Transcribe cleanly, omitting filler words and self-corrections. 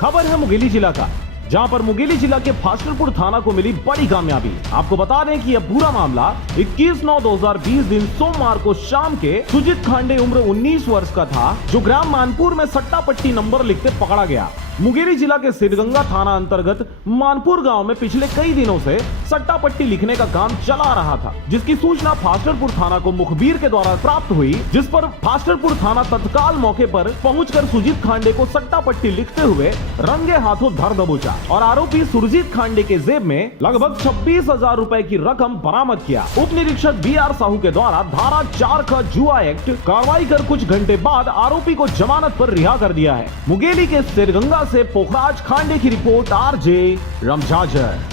खबर है मुंगेली जिला का, जहां पर मुंगेली जिला के फास्टरपुर थाना को मिली बड़ी कामयाबी। आपको बता दें कि यह पूरा मामला 21/9/2020 दिन सोमवार को शाम के सुजीत खांडे उम्र 19 वर्ष का था, जो ग्राम मानपुर में सट्टा पट्टी नंबर लिखते पकड़ा गया। मुंगेली जिला के सिद्धगंगा थाना अंतर्गत मानपुर गांव में पिछले कई दिनों से सट्टा पट्टी लिखने का काम चला रहा था, जिसकी सूचना फास्टरपुर थाना को मुखबिर के द्वारा प्राप्त हुई, जिस पर फास्टरपुर थाना तत्काल मौके पर पहुंचकर सुजीत खांडे को सट्टा पट्टी लिखते हुए रंगे हाथों धर दबोचा और आरोपी सुरजीत खांडे के जेब में लगभग 26,000 रुपए की रकम बरामद किया। उप निरीक्षक BR साहू के द्वारा धारा 4 का जुआ एक्ट कार्रवाई कर कुछ घंटे बाद आरोपी को जमानत पर रिहा कर दिया है। मुंगेली के सिद्धगंगा से पोखराज खांडे की रिपोर्ट, RJ रमजाजर।